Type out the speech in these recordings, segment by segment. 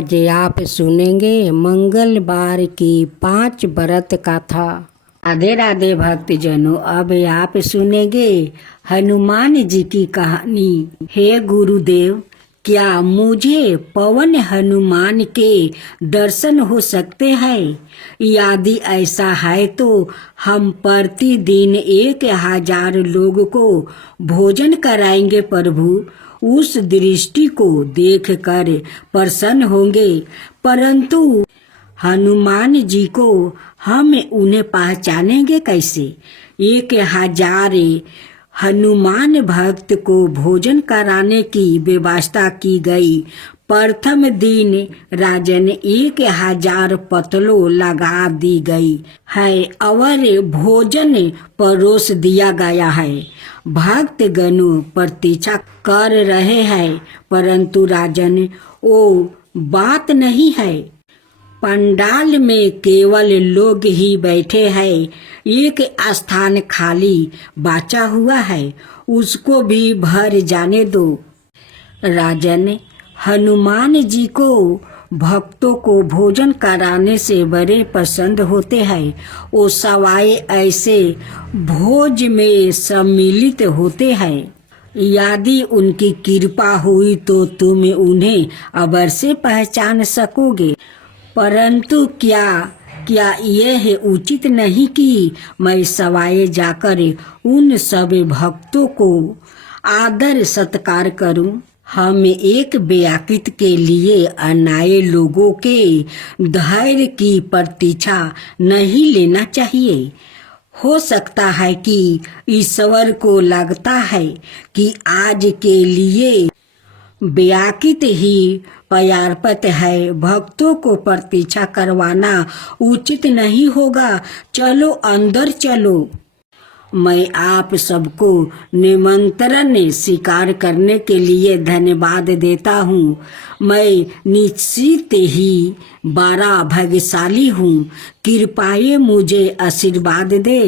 आज आप सुनेंगे मंगलवार की 5 व्रत कथा। राधे राधे भक्तजनों, अब आप सुनेंगे हनुमान जी की कहानी। हे गुरुदेव, क्या मुझे पवन हनुमान के दर्शन हो सकते हैं? यदि ऐसा है तो हम प्रतिदिन 1000 लोगों को भोजन कराएंगे। प्रभु उस दृष्टि को देखकर प्रसन्न होंगे, परंतु हनुमान जी को हम उन्हें पहचानेंगे कैसे? 1000 हनुमान भक्त को भोजन कराने की व्यवस्था की गई। प्रथम दिन राजन 1000 पतलों लगा दी गई है और भोजन परोस दिया गया है। भक्त गणों प्रतीक्षा कर रहे हैं, परंतु राजन वो बात नहीं है। पंडाल में केवल लोग ही बैठे हैं। एक स्थान खाली बचा हुआ है, उसको भी भर जाने दो। राजन हनुमान जी को भक्तों को भोजन कराने से बड़े पसंद होते हैं। वो सवाए ऐसे भोज में सम्मिलित होते हैं। यदि उनकी कृपा हुई तो तुम उन्हें अवश्य पहचान सकोगे, परंतु क्या यह उचित नहीं कि मैं सवाए जाकर उन सब भक्तों को आदर सत्कार करूं? हम एक व्याकृत के लिए अनाए लोगों के धैर्य की प्रतीक्षा नहीं लेना चाहिए। हो सकता है कि ईश्वर को लगता है कि आज के लिए व्याकृत ही पर्याप्त है, भक्तों को प्रतीक्षा करवाना उचित नहीं होगा। चलो अंदर चलो। मैं आप सबको निमंत्रण स्वीकार करने के लिए धन्यवाद देता हूँ। मैं निश्चित ही बड़ा भाग्यशाली हूँ। कृपया मुझे आशीर्वाद दे।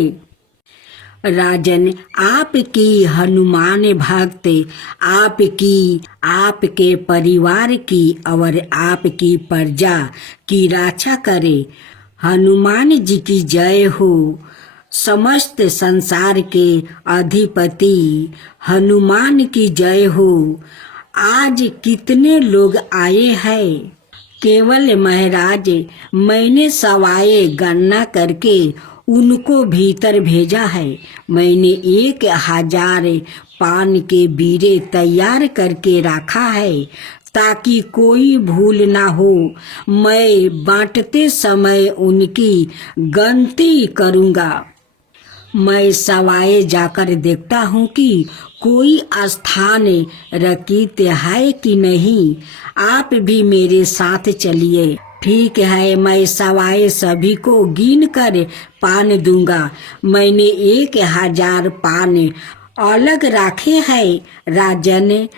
राजन आपकी हनुमान भक्त आपके परिवार की और आपकी प्रजा की रक्षा करे। हनुमान जी की जय हो। समस्त संसार के अधिपति हनुमान की जय हो। आज कितने लोग आए हैं? केवल महाराज, मैंने सवाए गणना करके उनको भीतर भेजा है। मैंने 1000 पान के बीड़े तैयार करके रखा है ताकि कोई भूल ना हो। मैं बांटते समय उनकी गिनती करूंगा। मैं सवाए जाकर देखता हूँ कि कोई स्थान रखित है कि नहीं। आप भी मेरे साथ चलिए। ठीक है, मैं सवाए सभी को गिन कर पान दूंगा। मैंने 1000 पान अलग रखे हैं। राजन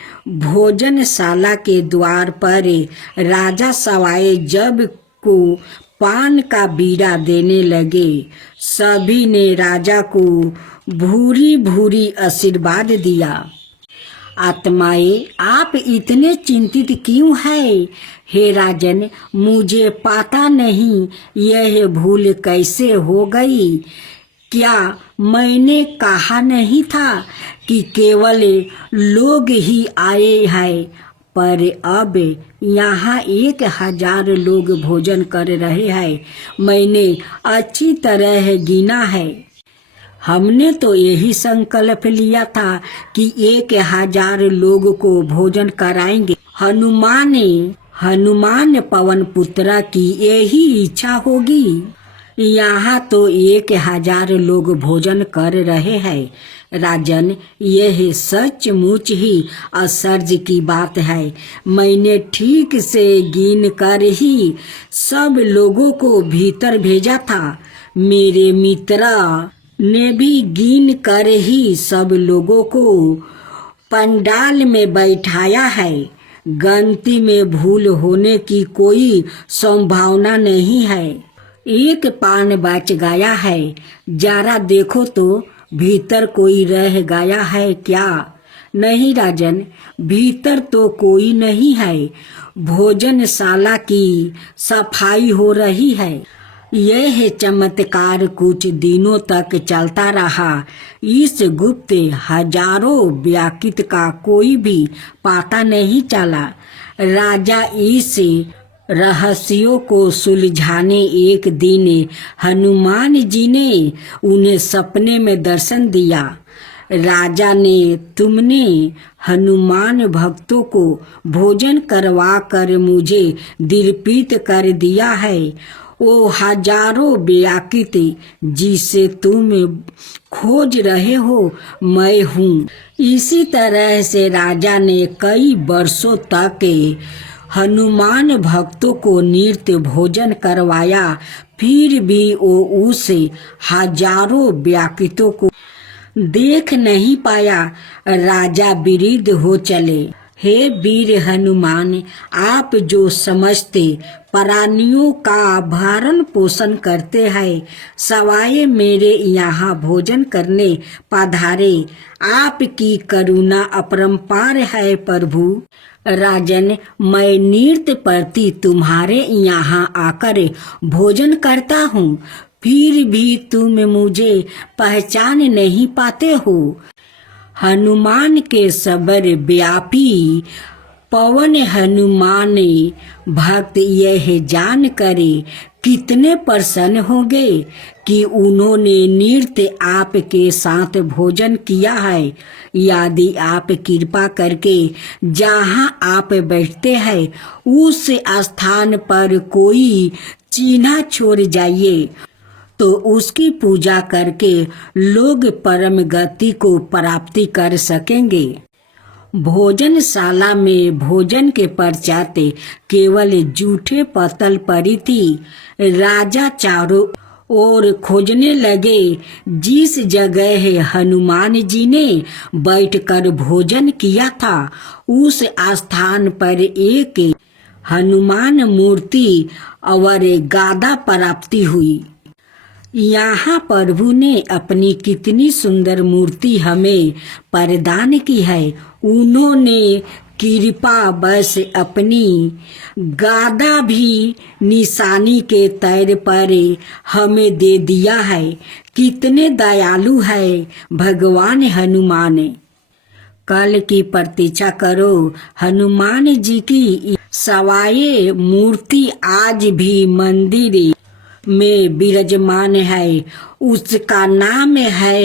भोजनशाला के द्वार पर राजा सवाए जब को पान का बीड़ा देने लगे। सभी ने राजा को भूरी भूरी आशीर्वाद दिया। आत्माएं, आप इतने चिंतित क्यों हैं? हे राजन, मुझे पता नहीं यह भूल कैसे हो गई। क्या मैंने कहा नहीं था कि केवल लोग ही आए हैं? पर अब यहाँ 1000 लोग भोजन कर रहे हैं। मैंने अच्छी तरह गिना है। हमने तो यही संकल्प लिया था कि 1000 लोग को भोजन कराएंगे। हनुमान पवन पुत्रा की यही इच्छा होगी। यहाँ तो 1000 लोग भोजन कर रहे हैं। राजन, यह सचमुच ही आश्चर्य की बात है। मैंने ठीक से गिन कर ही सब लोगों को भीतर भेजा था। मेरे मित्रा ने भी गिन कर ही सब लोगों को पंडाल में बैठाया है। गिनती में भूल होने की कोई संभावना नहीं है। एक पान बच गया है, जरा देखो तो भीतर कोई रह गया है क्या? नहीं राजन, भीतर तो कोई नहीं है, भोजनशाला की सफाई हो रही है। यह चमत्कार कुछ दिनों तक चलता रहा। इस गुप्त हजारों व्याकृत का कोई भी पता नहीं चला। राजा इस रहस्यों को सुलझाने एक दिन हनुमान जी ने उन्हें सपने में दर्शन दिया। राजा ने, तुमने हनुमान भक्तों को भोजन करवा कर मुझे दीर्पित कर दिया है। वो हजारों व्याकृत जिसे तुम खोज रहे हो मैं हूँ। इसी तरह से राजा ने कई वर्षों तक हनुमान भक्तों को नित्य भोजन करवाया, फिर भी वो उस हजारों व्याकृतों को देख नहीं पाया। राजा विरुद्ध हो चले। हे वीर हनुमान, आप जो समझते प्राणियों का भरण पोषण करते हैं, सवाए मेरे यहाँ भोजन करने पधारे। आपकी करुणा अपरंपार है प्रभु। राजन, मैं नृत्य प्रति तुम्हारे यहाँ आकर भोजन करता हूँ, फिर भी तुम मुझे पहचान नहीं पाते हो। हनुमान के सबर व्यापी पवन हनुमान भक्त यह जान करे कितने प्रसन्न हो गए कि उन्होंने नृत्य आपके साथ भोजन किया है। यदि आप कृपा करके जहाँ आप बैठते हैं उस स्थान पर कोई चिन्ह छोड़ जाइए, तो उसकी पूजा करके लोग परम गति को प्राप्ति कर सकेंगे। भोजनशाला में भोजन के पश्चात केवल जूठे पत्तल पड़ी थी। राजा चारों ओर खोजने लगे। जिस जगह हनुमान जी ने बैठकर भोजन किया था उस स्थान पर एक हनुमान मूर्ति और गादा प्राप्ति हुई। यहाँ प्रभु ने अपनी कितनी सुंदर मूर्ति हमें प्रदान की है। उन्होंने कृपा बस अपनी गादा भी निशानी के तौर पर हमें दे दिया है। कितने दयालु है भगवान हनुमान। कल की प्रतीक्षा करो। हनुमान जी की सवाए मूर्ति आज भी मंदिर में विराजमान है। उसका नाम है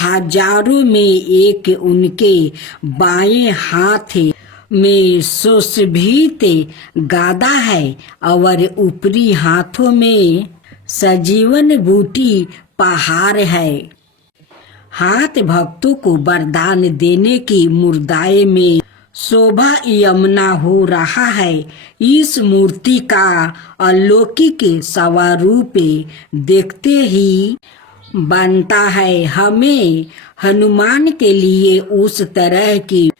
हजारों में एक। उनके बाएं हाथ में सुशोभित गादा है और ऊपरी हाथों में सजीवन बूटी पहाड़ है। हाथ भक्तों को वरदान देने की मुद्राए में शोभा यमुना हो रहा है। इस मूर्ति का अलौकिक स्वरूप देखते ही बनता है हमें हनुमान के लिए उस तरह की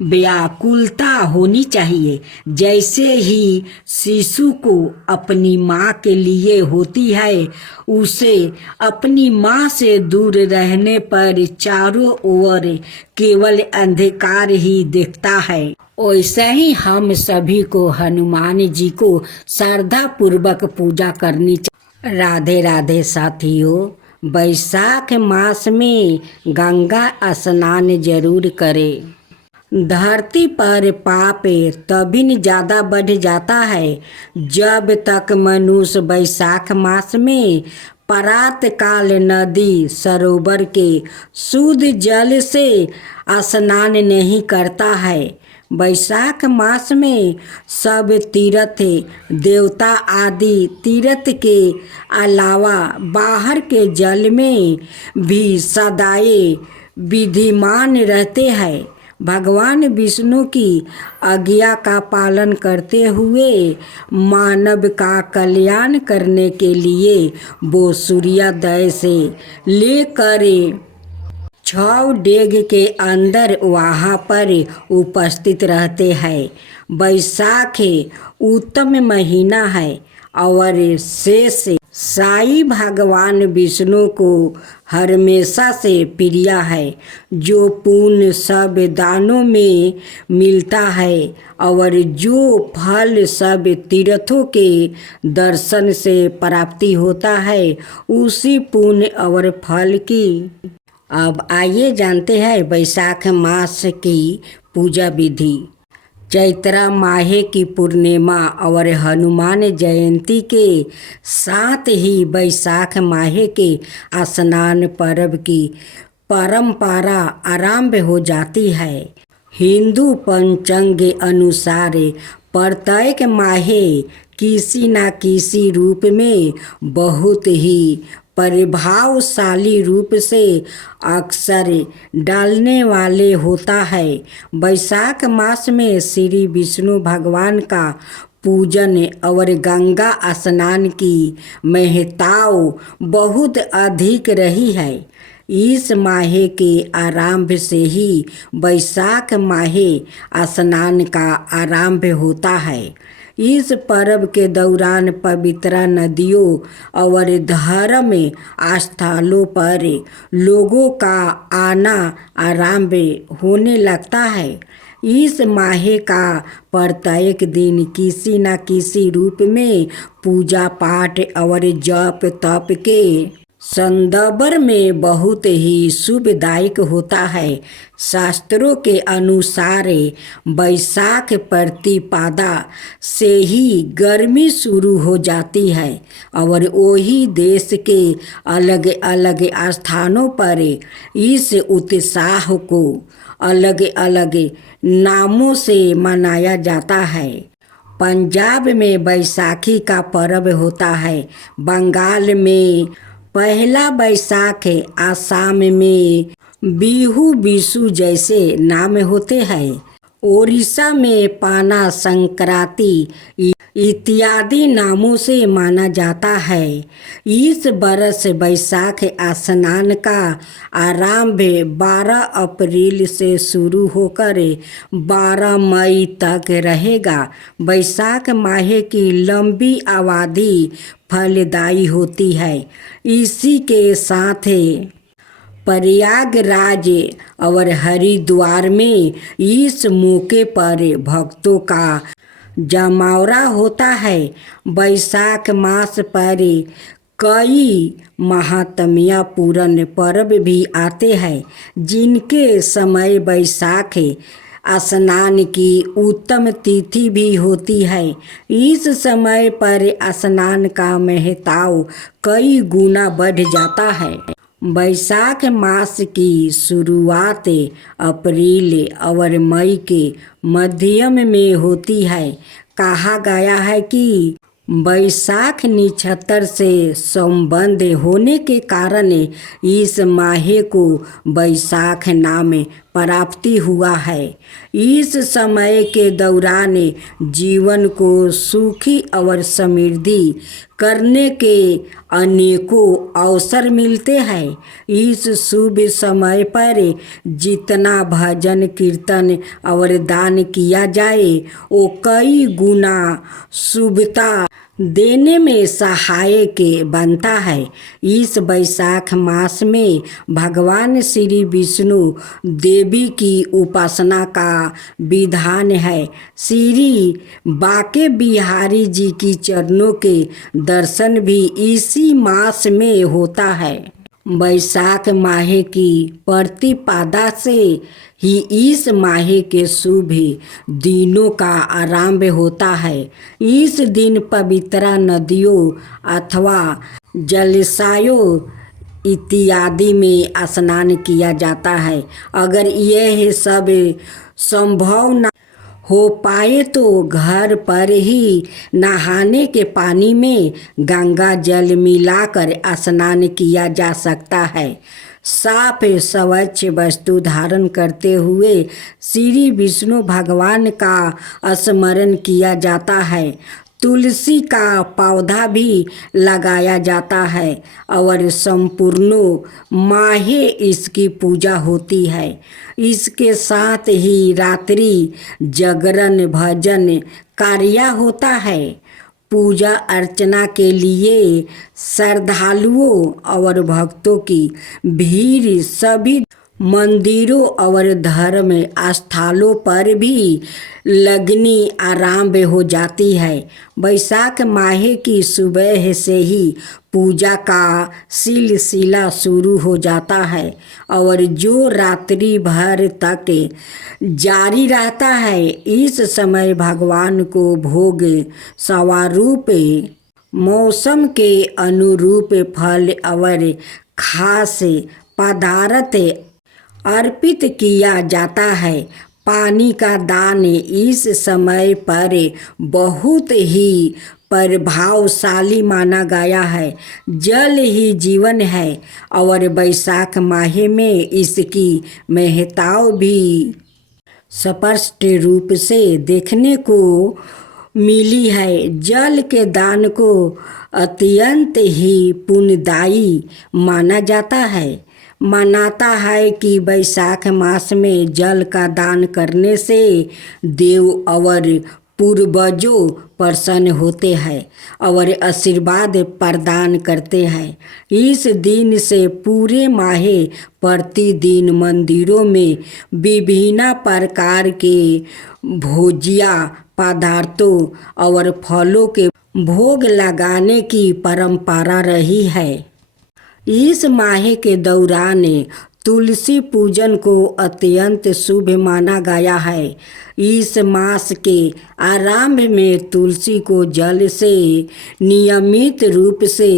व्याकुलता होनी चाहिए जैसे ही शिशु को अपनी माँ के लिए होती है। उसे अपनी माँ से दूर रहने पर चारों ओर केवल अंधकार ही दिखता है। वैसे ही हम सभी को हनुमान जी को श्रद्धा पूर्वक पूजा करनी चाहिए। राधे राधे साथियों, बैसाख मास में गंगा स्नान जरूर करें। धरती पर पाप तभी ज्यादा बढ़ जाता है जब तक मनुष्य बैसाख मास में प्रातः काल नदी सरोवर के शुद्ध जल से स्नान नहीं करता है। बैसाख मास में सब तीर्थ देवता आदि तीर्थ के अलावा बाहर के जल में भी सदाए विद्यमान रहते हैं। भगवान विष्णु की आज्ञा का पालन करते हुए मानव का कल्याण करने के लिए वो सूर्योदय से लेकर 6 डेग के अंदर वहाँ पर उपस्थित रहते हैं। बैसाख उत्तम महीना है और शेष साईं भगवान विष्णु को हमेशा से प्रिय है। जो पुण्य सब दानों में मिलता है और जो फल सब तीर्थों के दर्शन से प्राप्ति होता है, उसी पुण्य और फल की। अब आइए जानते हैं वैशाख मास की पूजा विधि। चैत्र माहे की पूर्णिमा और हनुमान जयंती के साथ ही वैशाख माहे के स्नान पर्व की परंपरा आरंभ हो जाती है। हिंदू पंचांग के अनुसार प्रत्येक माहे किसी न किसी रूप में बहुत ही प्रभावशाली रूप से अक्सर डालने वाले होता है। वैशाख मास में श्री विष्णु भगवान का पूजन और गंगा स्नान की महत्ता बहुत अधिक रही है। इस माह के आरंभ से ही वैशाख माहे स्नान का आरंभ होता है। इस पर्व के दौरान पवित्र नदियों और धर्म स्थलों पर लोगों का आना आरंभ होने लगता है। इस माह का प्रत्येक दिन किसी न किसी रूप में पूजा पाठ और जप तप के संदर्भ में बहुत ही शुभदायक होता है। शास्त्रों के अनुसार वैशाख प्रतिपदा से ही गर्मी शुरू हो जाती है और वही देश के अलग अलग स्थानों पर इस उत्साह को अलग अलग नामों से मनाया जाता है। पंजाब में बैसाखी का पर्व होता है। बंगाल में पहला बैसाख, आसाम में बिहू बिशु जैसे नाम होते हैं। ओडिशा में पाना संक्रांति इत्यादि नामों से माना जाता है। इस बरस वैशाख स्नान का आरंभ 12 अप्रैल से शुरू होकर 12 मई तक रहेगा। वैशाख माह की लंबी अवधि फलदायी होती है। इसी के साथ प्रयागराज और हरिद्वार में इस मौके पर भक्तों का जमावड़ा होता है। वैशाख मास पर कई महात्म्यपूर्ण पर्व भी आते हैं, जिनके समय वैशाख स्नान की उत्तम तिथि भी होती है। इस समय पर स्नान का महत्व कई गुना बढ़ जाता है। वैशाख मास की शुरुआत अप्रैल और मई के मध्यम में होती है। कहा गया है कि वैशाख नक्षत्र से संबंध होने के कारण इस माह को वैशाख नाम प्राप्ति हुआ है। इस समय के दौरान जीवन को सुखी और समृद्धि करने के अनेकों अवसर मिलते हैं। इस शुभ समय पर जितना भजन कीर्तन और दान किया जाए, वो कई गुना शुभता देने में सहायक बनता है। इस वैशाख मास में भगवान श्री विष्णु देवी की उपासना का विधान है। श्री बांके बिहारी जी की चरणों के दर्शन भी इसी मास में होता है। वैशाख माह की प्रतिपदा से ही इस माह के शुभ दिनों का आरंभ होता है। इस दिन पवित्र नदियों अथवा जलाशयों इत्यादि में स्नान किया जाता है। अगर यह सब संभव न हो पाए तो घर पर ही नहाने के पानी में गंगा जल मिलाकर स्नान किया जा सकता है। साफ स्वच्छ वस्तु धारण करते हुए श्री विष्णु भगवान का स्मरण किया जाता है। तुलसी का पौधा भी लगाया जाता है और संपूर्ण माह इसकी पूजा होती है। इसके साथ ही रात्रि जागरण भजन कार्य होता है। पूजा अर्चना के लिए श्रद्धालुओं और भक्तों की भीड़ सभी मंदिरों और धर्म स्थलों पर भी लगनी आरंभ हो जाती है। बैसाख माह की सुबह से ही पूजा का सिलसिला शुरू हो जाता है और जो रात्रि भर तक जारी रहता है। इस समय भगवान को भोग स्वरूप मौसम के अनुरूप फल और खास पदार्थ अर्पित किया जाता है। पानी का दान इस समय पर बहुत ही प्रभावशाली माना गया है। जल ही जीवन है और बैसाख माह में इसकी महत्ता भी स्पष्ट रूप से देखने को मिली है। जल के दान को अत्यंत ही पुण्यदायी माना जाता है। मानता है कि बैसाख मास में जल का दान करने से देव और पूर्वजों प्रसन्न होते हैं और आशीर्वाद प्रदान करते हैं। इस दिन से पूरे माह प्रतिदिन मंदिरों में विभिन्न प्रकार के भोज्य पदार्थों और फलों के भोग लगाने की परंपरा रही है। इस माह के दौरान तुलसी पूजन को अत्यंत शुभ माना गया है। इस मास के आरंभ में तुलसी को जल से नियमित रूप से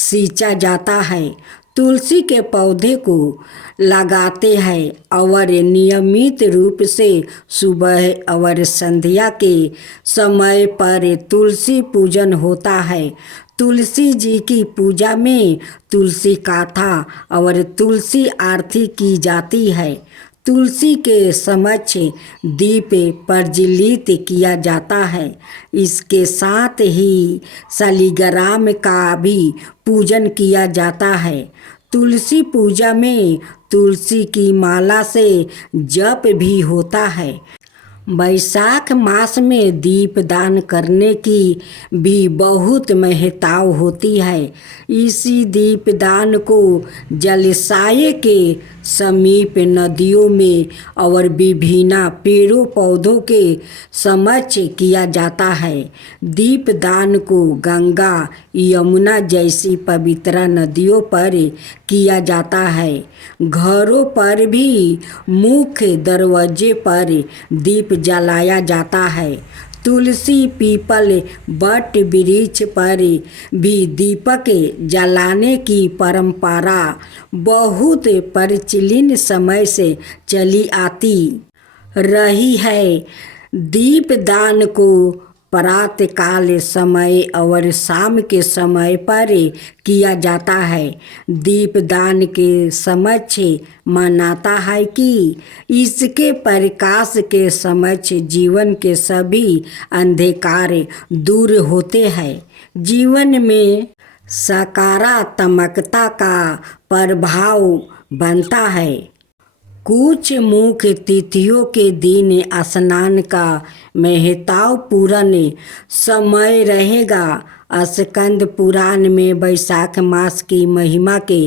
सींचा जाता है। तुलसी के पौधे को लगाते हैं और नियमित रूप से सुबह और संध्या के समय पर तुलसी पूजन होता है। तुलसी जी की पूजा में तुलसी कथा और तुलसी आरती की जाती है। तुलसी के समक्ष दीप प्रज्वलित किया जाता है। इसके साथ ही शालिग्राम का भी पूजन किया जाता है। तुलसी पूजा में तुलसी की माला से जप भी होता है। बैसाख मास में दीपदान करने की भी बहुत महत्ता होती है। इसी दीपदान को जलाशय के समीप, नदियों में और विभिन्न पेड़ों पौधों के समक्ष किया जाता है। दीपदान को गंगा, यमुना जैसी पवित्र नदियों पर किया जाता है। घरों पर भी मुख्य दरवाजे पर दीप जलाया जाता है। तुलसी, पीपल, बट वृक्ष पर भी दीपक जलाने की परंपरा बहुत प्राचीन समय से चली आती रही है। दीपदान को प्रातःकाल समय और शाम के समय पर किया जाता है। दीपदान के समक्ष मानता है कि इसके प्रकाश के समक्ष जीवन के सभी अंधकार दूर होते हैं। जीवन में सकारात्मकता का प्रभाव बनता है। कुछ मुख्य तिथियों के दिन स्नान का महत्वपूर्ण समय रहेगा। स्कंद पुराण में बैसाख मास की महिमा के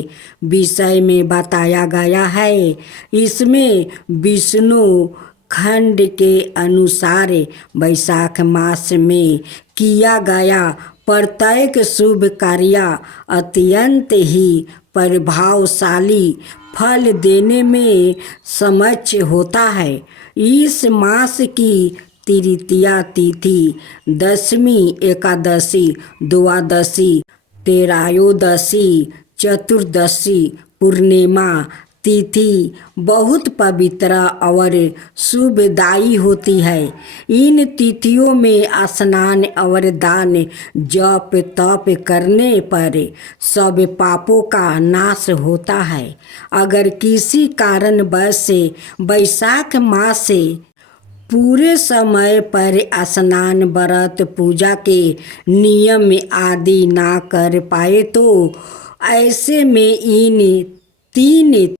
विषय में बताया गया है। इसमें विष्णु खंड के अनुसार बैसाख मास में किया गया प्रत्येक शुभ कार्य अत्यंत ही प्रभावशाली फल देने में सक्षम होता है। इस मास की तृतीया तिथि, दशमी, एकादशी, द्वादशी, त्रयोदशी, चतुर्दशी, पूर्णिमा तिथि बहुत पवित्र और शुभदायी होती है। इन तिथियों में स्नान और दान, जप तप करने पर सब पापों का नाश होता है। अगर किसी कारणवश से बैसाख मास से पूरे समय पर स्नान, व्रत, पूजा के नियम आदि ना कर पाए तो ऐसे में इन 3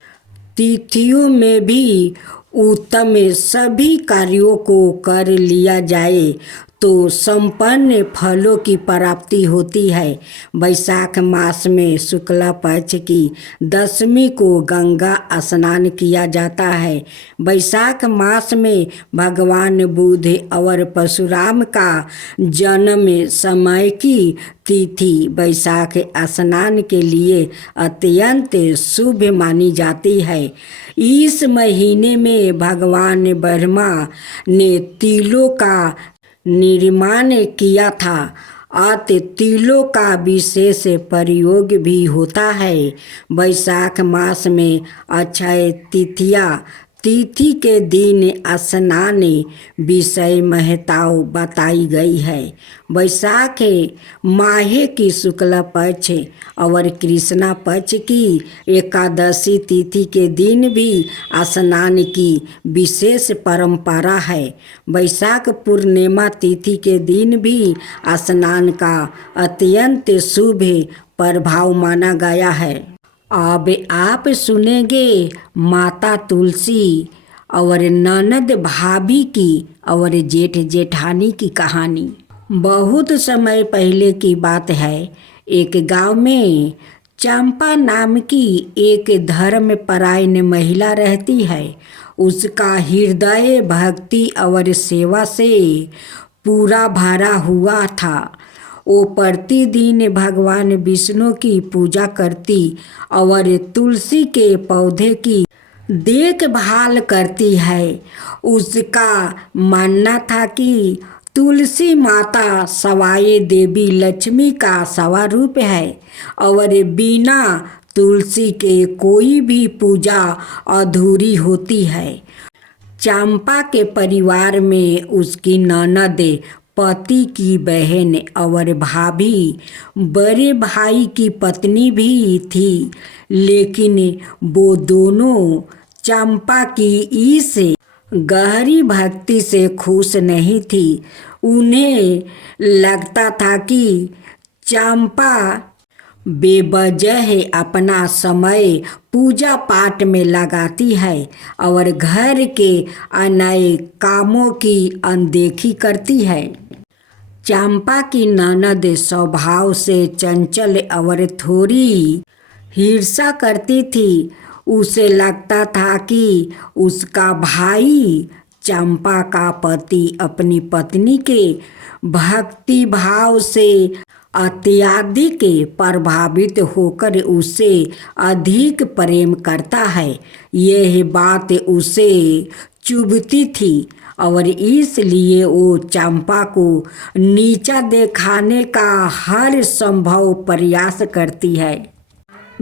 तिथियों में भी उत्तम सभी कार्यों को कर लिया जाए तो संपन्न फलों की प्राप्ति होती है। वैशाख मास में शुक्ला पक्ष की 10वीं को गंगा स्नान किया जाता है। वैशाख मास में भगवान बुद्ध और परशुराम का जन्म समय की तिथि वैशाख स्नान के लिए अत्यंत शुभ मानी जाती है। इस महीने में भगवान ब्रह्मा ने तिलों का निर्माण किया था। अतः तिलों का विशेष प्रयोग भी होता है। वैशाख मास में अक्षय तिथि के दिन स्नान विषय महत्व बताई गई है। वैशाख माह की शुक्ल पक्ष और कृष्णा पक्ष की एकादशी तिथि के दिन भी स्नान की विशेष परंपरा है। वैशाख पूर्णिमा तिथि के दिन भी स्नान का अत्यंत शुभ प्रभाव माना गया है। अब आप सुनेंगे माता तुलसी और ननद भाभी की और जेठ जेठानी की कहानी। बहुत समय पहले की बात है। एक गांव में चंपा नाम की एक धर्मपरायण महिला रहती है। उसका हृदय भक्ति और सेवा से पूरा भरा हुआ था। वो प्रतिदिन भगवान विष्णु की पूजा करती और तुलसी के पौधे की देखभाल करती है। उसका मानना था कि तुलसी माता सवाई देवी लक्ष्मी का स्वरूप है और बिना तुलसी के कोई भी पूजा अधूरी होती है। चंपा के परिवार में उसकी ननद, पति की बहन और भाभी, बड़े भाई की पत्नी भी थी। लेकिन वो दोनों चंपा की इस गहरी भक्ति से खुश नहीं थी। उन्हें लगता था कि चंपा बेवजह अपना समय पूजा पाठ में लगाती है और घर के अन्य कामों की अनदेखी करती है। चंपा की ननद स्वभाव से चंचल और थोड़ी ईर्ष्या करती थी। उसे लगता था कि उसका भाई चंपा का पति अपनी पत्नी के भक्ति भाव से अत्यधिक प्रभावित होकर उसे अधिक प्रेम करता है। यह बात उसे चुभती थी और इसलिए वो चंपा को नीचा दिखाने का हर संभव प्रयास करती है।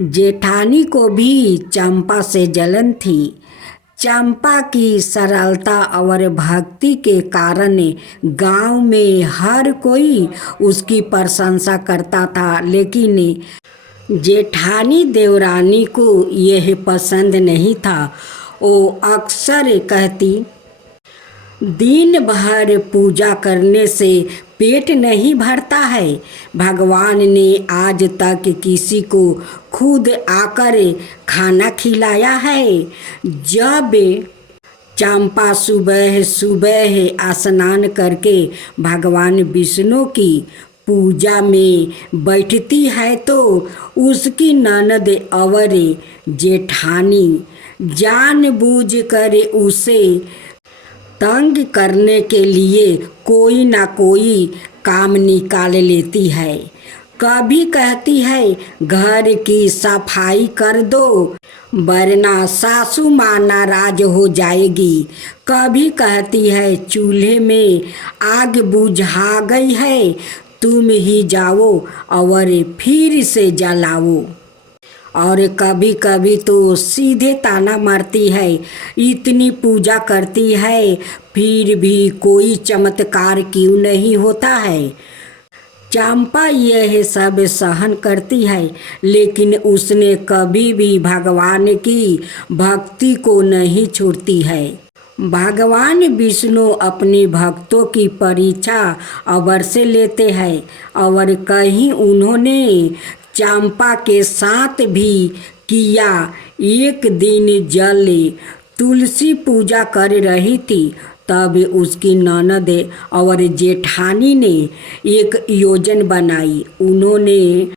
जेठानी को भी चंपा से जलन थी। चंपा की सरलता और भक्ति के कारण गांव में हर कोई उसकी प्रशंसा करता था। लेकिन जेठानी देवरानी को यह पसंद नहीं था। वो अक्सर कहती, दिन भर पूजा करने से पेट नहीं भरता है। भगवान ने आज तक किसी को खुद आकर खाना खिलाया है। जब चंपा सुबह सुबह स्नान करके भगवान विष्णु की पूजा में बैठती है तो उसकी ननद और जेठानी जानबूझकर उसे तंग करने के लिए कोई ना कोई काम निकाल लेती है। कभी कहती है घर की सफाई कर दो वरना सासू माँ नाराज हो जाएगी। कभी कहती है चूल्हे में आग बुझा गई है, तुम ही जाओ और फिर से जलाओ। और कभी कभी तो सीधे ताना मारती है, इतनी पूजा करती है फिर भी कोई चमत्कार क्यों नहीं होता है। चंपा यह सब सहन करती है, लेकिन उसने कभी भी भगवान की भक्ति को नहीं छोड़ती है। भगवान विष्णु अपने भक्तों की परीक्षा अवश्य लेते हैं और कहीं उन्होंने चंपा के साथ भी किया। एक दिन जल तुलसी पूजा कर रही थी तब उसकी ननद और जेठानी ने एक योजना बनाई। उन्होंने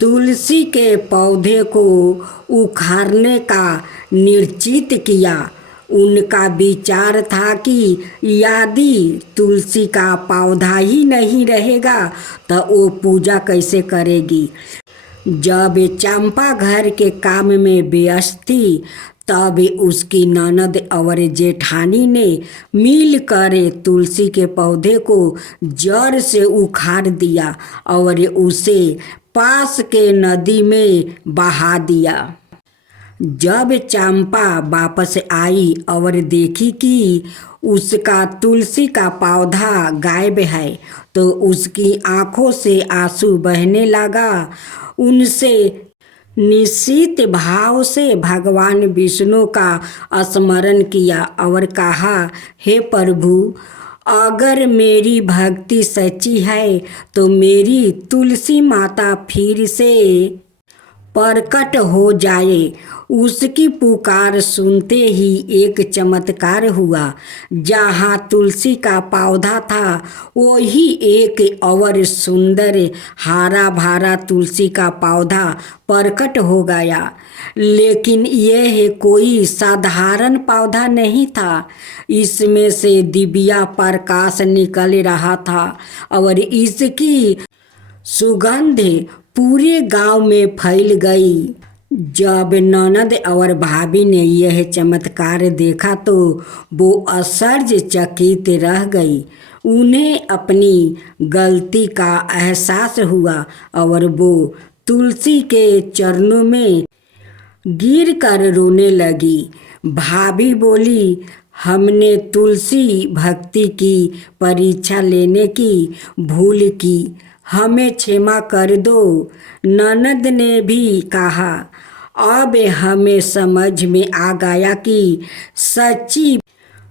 तुलसी के पौधे को उखाड़ने का निश्चित किया। उनका विचार था कि यदि तुलसी का पौधा ही नहीं रहेगा तो वो पूजा कैसे करेगी। जब चंपा घर के काम में व्यस्त थी तब उसकी ननद और जेठानी ने मिलकर तुलसी के पौधे को जड़ से उखाड़ दिया और उसे पास के नदी में बहा दिया। जब चंपा वापस आई और देखी कि उसका तुलसी का पौधा गायब है तो उसकी आंखों से आंसू बहने लगा। उनसे निश्चित भाव से भगवान विष्णु का स्मरण किया और कहा, हे प्रभु, अगर मेरी भक्ति सच्ची है तो मेरी तुलसी माता फिर से प्रकट हो जाए। उसकी पुकार सुनते ही एक चमत्कार हुआ। जहाँ तुलसी का पौधा था वही एक और सुंदर हरा भरा तुलसी का पौधा प्रकट हो गया। लेकिन यह कोई साधारण पौधा नहीं था। इसमें से दिव्या प्रकाश निकल रहा था और इसकी सुगंध पूरे गांव में फैल गई। जब ननद और भाभी ने यह चमत्कार देखा तो वो आश्चर्यचकित रह गई। उन्हें अपनी गलती का एहसास हुआ और वो तुलसी के चरणों में गिर कर रोने लगी। भाभी बोली, हमने तुलसी भक्ति की परीक्षा लेने की भूल की, हमें क्षमा कर दो। ननद ने भी कहा, अब हमें समझ में आ गया कि सच्ची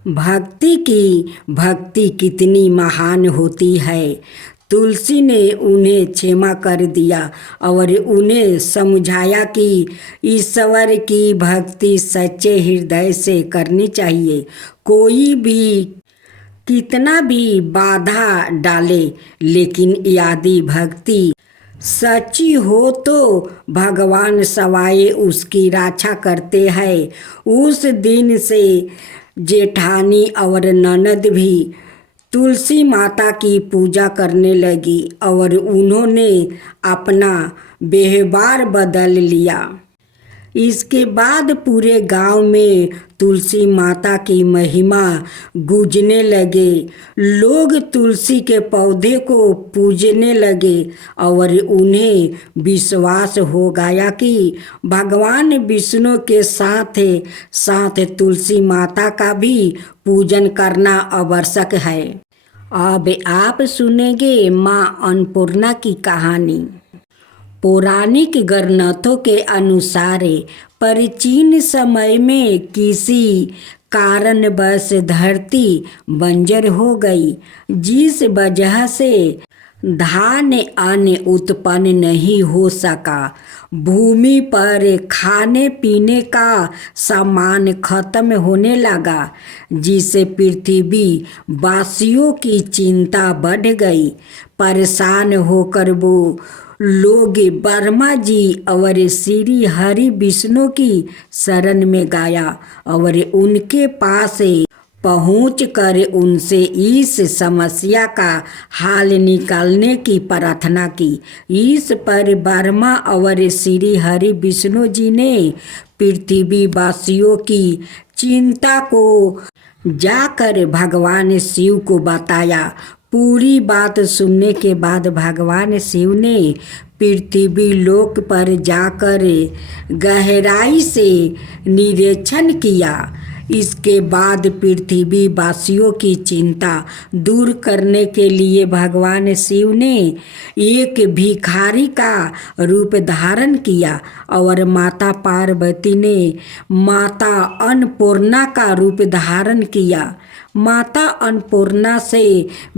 भक्ति कितनी महान होती है। तुलसी ने उन्हें क्षमा कर दिया और उन्हें समझाया कि ईश्वर की भक्ति सच्चे हृदय से करनी चाहिए। कोई भी कितना भी बाधा डाले, लेकिन यदि भक्ति सच्ची हो तो भगवान सवाए उसकी रक्षा करते हैं। उस दिन से जेठानी और ननद भी तुलसी माता की पूजा करने लगी और उन्होंने अपना व्यवहार बदल लिया। इसके बाद पूरे गांव में तुलसी माता की महिमा गूंजने लगे। लोग तुलसी के पौधे को पूजने लगे और उन्हें विश्वास हो गया कि भगवान विष्णु के साथ साथ तुलसी माता का भी पूजन करना आवश्यक है। अब आप सुनेंगे माँ अन्नपूर्णा की कहानी। पौराणिक ग्रंथों के अनुसार प्राचीन समय में किसी कारणवश धरती बंजर हो गई, जिस वजह से धान अन्न उत्पन्न नहीं हो सका। भूमि पर खाने पीने का सामान खत्म होने लगा, जिससे पृथ्वी वासियों की चिंता बढ़ गई। परेशान होकर वो लोग ब्रह्मा जी और श्री हरि विष्णु की शरण में गया और उनके पास पहुँच कर उनसे इस समस्या का हल निकालने की प्रार्थना की। इस पर ब्रह्मा और श्री हरि विष्णु जी ने पृथ्वी वासियों की चिंता को जाकर भगवान शिव को बताया। पूरी बात सुनने के बाद भगवान शिव ने पृथ्वी लोक पर जाकर गहराई से निरीक्षण किया। इसके बाद पृथ्वी वासियों की चिंता दूर करने के लिए भगवान शिव ने एक भिखारी का रूप धारण किया और माता पार्वती ने माता अन्नपूर्णा का रूप धारण किया। माता अन्नपूर्णा से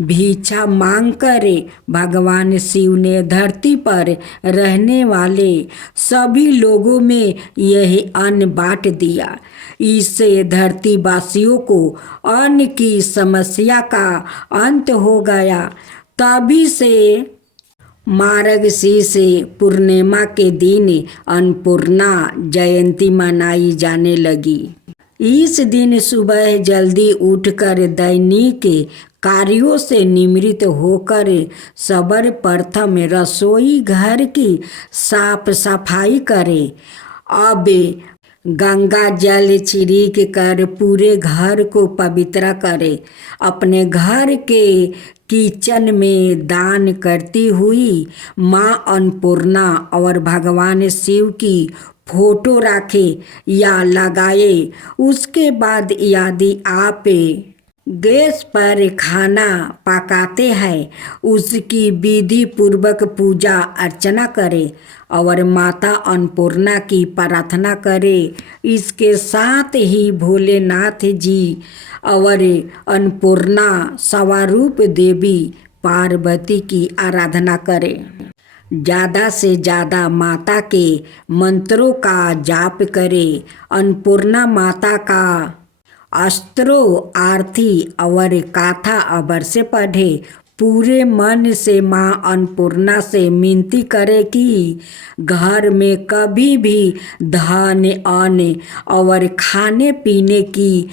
भिक्षा मांग कर भगवान शिव ने धरती पर रहने वाले सभी लोगों में यही अन्न बांट दिया। इससे धरतीवासियों को अन्न की समस्या का अंत हो गया। तभी से मार्गशीर्ष पूर्णिमा के दिन अन्नपूर्णा जयंती मनाई जाने लगी। इस दिन सुबह जल्दी उठकर दैनिक कार्यों से निवृत्त होकर सर्वप्रथम रसोई घर की साफ सफाई करें। अब गंगा जल छिड़क कर पूरे घर को पवित्र करें। अपने घर के किचन में दान करती हुई माँ अन्नपूर्णा और भगवान शिव की फोटो रखे या लगाए। उसके बाद यदि आप गैस पर खाना पकाते हैं, उसकी विधि पूर्वक पूजा अर्चना करें और माता अन्नपूर्णा की प्रार्थना करें। इसके साथ ही भोलेनाथ जी और अन्नपूर्णा स्वरूप देवी पार्वती की आराधना करें। ज़्यादा से ज़्यादा माता के मंत्रों का जाप करें। अन्नपूर्णा माता का अस्त्रों आरती और गाथा अवश्य पढ़े। पूरे मन से माँ अन्नपूर्णा से विनती करे कि घर में कभी भी धन अन्न और खाने पीने की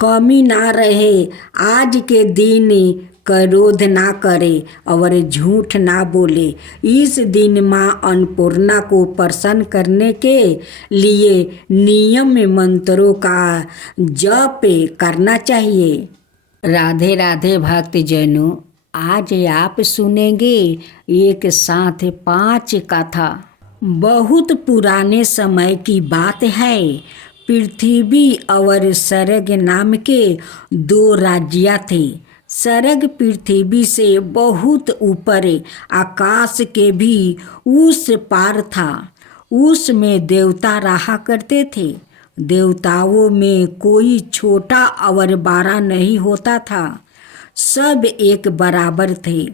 कमी ना रहे। आज के दिन क्रोध ना करे और झूठ ना बोले। इस दिन माँ अन्नपूर्णा को प्रसन्न करने के लिए नियम मंत्रों का जप करना चाहिए। राधे राधे भक्तजनों, आज आप सुनेंगे एक साथ 5 कथा। बहुत पुराने समय की बात है। पृथ्वी और स्वर्ग नाम के 2 राज्य थे। स्वर्ग पृथ्वी से बहुत ऊपर आकाश के भी उस पार था। उसमें देवता रहा करते थे। देवताओं में कोई छोटा और बड़ा नहीं होता था। सब एक बराबर थे।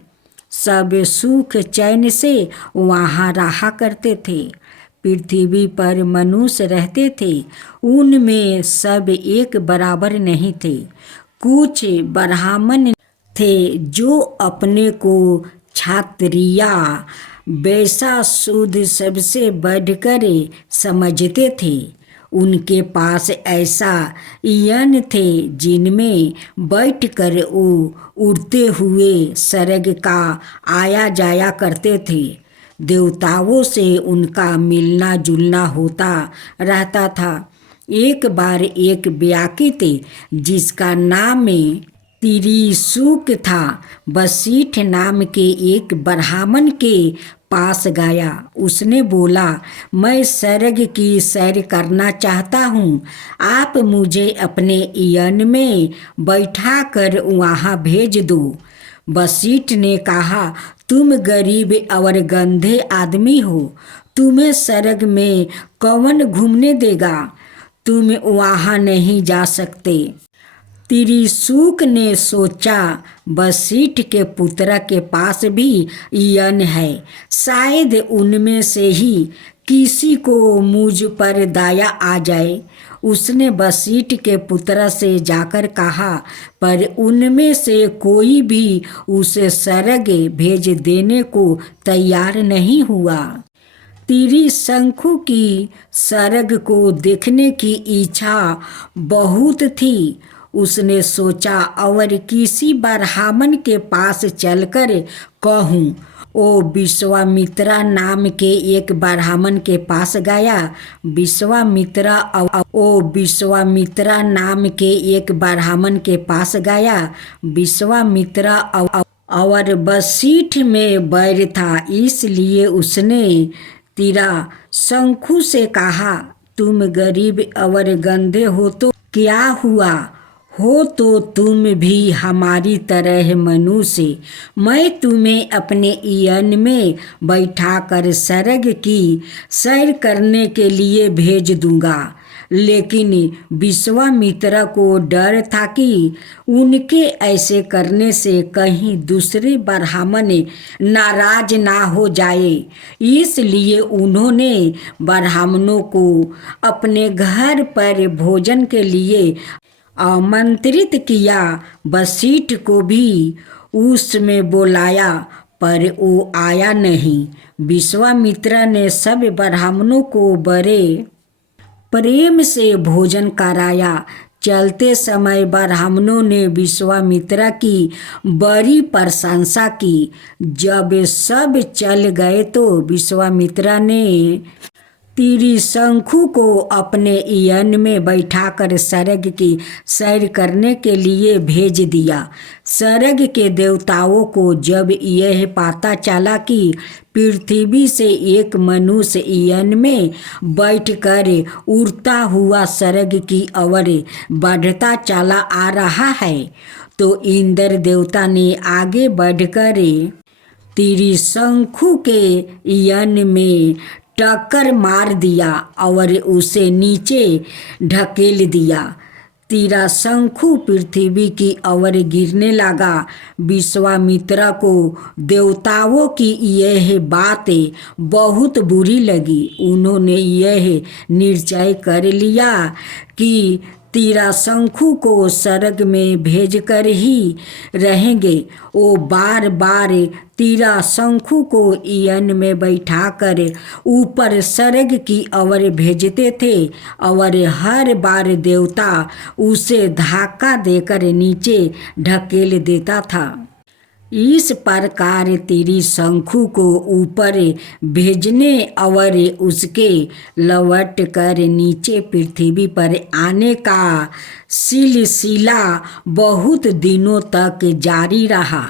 सब सुख चैन से वहाँ रहा करते थे। पृथ्वी पर मनुष्य रहते थे। उनमें सब एक बराबर नहीं थे। कुछ ब्राह्मण थे जो अपने को क्षत्रिय वैश्य शूद्र सबसे बढ़कर समझते थे। उनके पास ऐसा यन थे जिनमें बैठकर वो उड़ते हुए स्वर्ग का आया जाया करते थे। देवताओं से उनका मिलना जुलना होता रहता था। एक बार एक व्यक्ति जिसका नाम त्रिशूक था, वशिष्ठ नाम के एक ब्राह्मण के पास गया। उसने बोला, मैं स्वर्ग की सैर करना चाहता हूँ। आप मुझे अपने यन में बैठा कर वहाँ भेज दो। वशिष्ठ ने कहा, तुम गरीब और गंधे आदमी हो। तुम्हें स्वर्ग में कौन घूमने देगा? तुम वहाँ नहीं जा सकते। त्रिशूक ने सोचा, वशिष्ठ के पुत्र के पास भी यन है, शायद उनमें से ही किसी को मुझ पर दया आ जाए। उसने वशिष्ठ के पुत्र से जाकर कहा, पर उनमें से कोई भी उसे स्वर्ग भेज देने को तैयार नहीं हुआ। त्रिशंकु की स्वर्ग को देखने की इच्छा बहुत थी। उसने सोचा और किसी ब्राह्मण के पास चलकर कहूँ। ओ विश्वामित्रा नाम के एक ब्राह्मण के पास गया। विश्वामित्रा नाम के एक ब्राह्मण के पास गया। विश्वामित्रा और वशिष्ठ में बैर था, इसलिए उसने त्रिशंकु से कहा, तुम गरीब और गंधे हो तो क्या हुआ? हो तो तुम भी हमारी तरह मनुष्य। मैं तुम्हें अपने यन में बैठाकर स्वर्ग की सैर करने के लिए भेज दूंगा। लेकिन विश्वामित्र को डर था कि उनके ऐसे करने से कहीं दूसरे ब्राह्मण नाराज ना हो जाए। इसलिए उन्होंने ब्राह्मणों को अपने घर पर भोजन के लिए आमंत्रित किया। वशिष्ठ को भी उसमें बुलाया पर वो आया नहीं। विश्वामित्र ने सब ब्राह्मणों को बड़े प्रेम से भोजन कराया। चलते समय ब्राह्मणों ने विश्वामित्र की बड़ी प्रशंसा की। जब सब चल गए तो विश्वामित्र ने त्रिशंकु को अपने यन में बैठाकर स्वर्ग की सैर करने के लिए भेज दिया। स्वर्ग के देवताओं को जब यह पता चला कि पृथ्वी से एक मनुष्य यन में बैठकर उड़ता हुआ स्वर्ग की ओर बढ़ता चला आ रहा है, तो इंद्र देवता ने आगे बढ़कर त्रिशंकु के यन में टक्कर मार दिया और उसे नीचे ढकेल दिया। त्रिशंकु पृथ्वी की ओर गिरने लगा। विश्वामित्र को देवताओं की यह बात बहुत बुरी लगी। उन्होंने यह निश्चय कर लिया कि त्रिशंकु को स्वर्ग में भेजकर ही रहेंगे। वो बार बार त्रिशंकु को यन में बैठाकर ऊपर स्वर्ग की ओर भेजते थे और हर बार देवता उसे धक्का देकर नीचे ढकेल देता था। इस प्रकार त्रिशंकु को ऊपर भेजने और उसके लौट कर नीचे पृथ्वी पर आने का सिलसिला बहुत दिनों तक जारी रहा।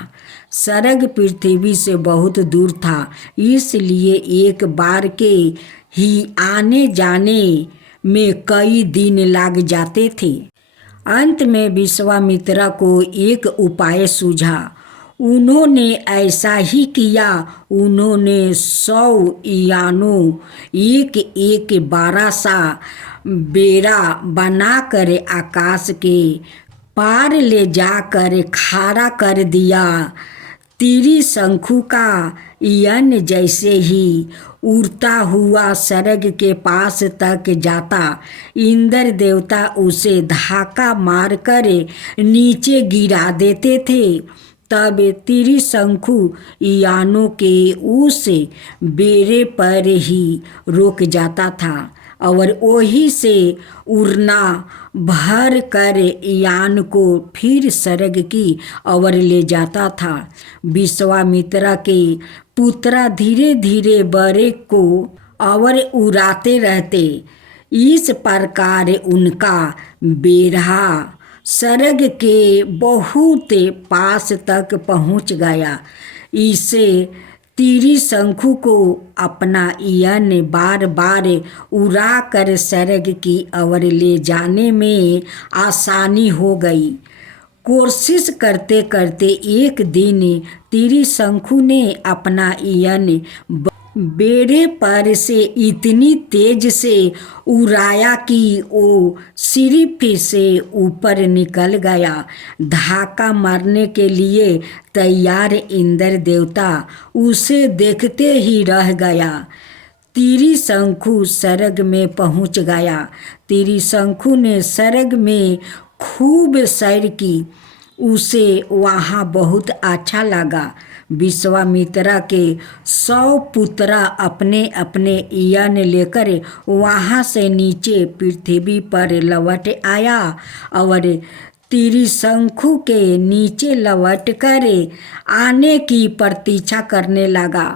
स्वर्ग पृथ्वी से बहुत दूर था, इसलिए एक बार के ही आने जाने में कई दिन लग जाते थे। अंत में विश्वामित्र को एक उपाय सूझा। उन्होंने ऐसा ही किया। उन्होंने 100 यानों एक 12 सा बेड़ा बनाकर आकाश के पार ले जाकर खड़ा कर दिया। त्रिशंकु का यन जैसे ही उड़ता हुआ स्वर्ग के पास तक जाता, इंद्र देवता उसे धक्का मारकर नीचे गिरा देते थे। तब त्रिशंकु यानों के उस बेड़े पर ही रुक जाता था और वहीं से उड़ना भर कर यान को फिर स्वर्ग की ओर ले जाता था। विश्वामित्र के पुत्र धीरे धीरे बड़े को और उड़ाते रहते। इस प्रकार उनका बेड़ा स्वर्ग के बहुत पास तक पहुंच गया। इससे त्रिशंकु को अपना यन बार बार उड़ा कर स्वर्ग की ओर ले जाने में आसानी हो गई। कोशिश करते करते एक दिन त्रिशंकु ने अपना यन बेड़े पर से इतनी तेज से उड़ाया कि वो सिर्फ से ऊपर निकल गया। धक्का मारने के लिए तैयार इंद्र देवता उसे देखते ही रह गया। त्रिशंकु स्वर्ग में पहुंच गया। त्रिशंकु ने स्वर्ग में खूब सैर की। उसे वहाँ बहुत अच्छा लगा। विश्वामित्र के 100 पुत्र अपने अपने यन लेकर वहाँ से नीचे पृथ्वी पर लौट आया और त्रिशंकु के नीचे लौट कर आने की प्रतीक्षा करने लगा।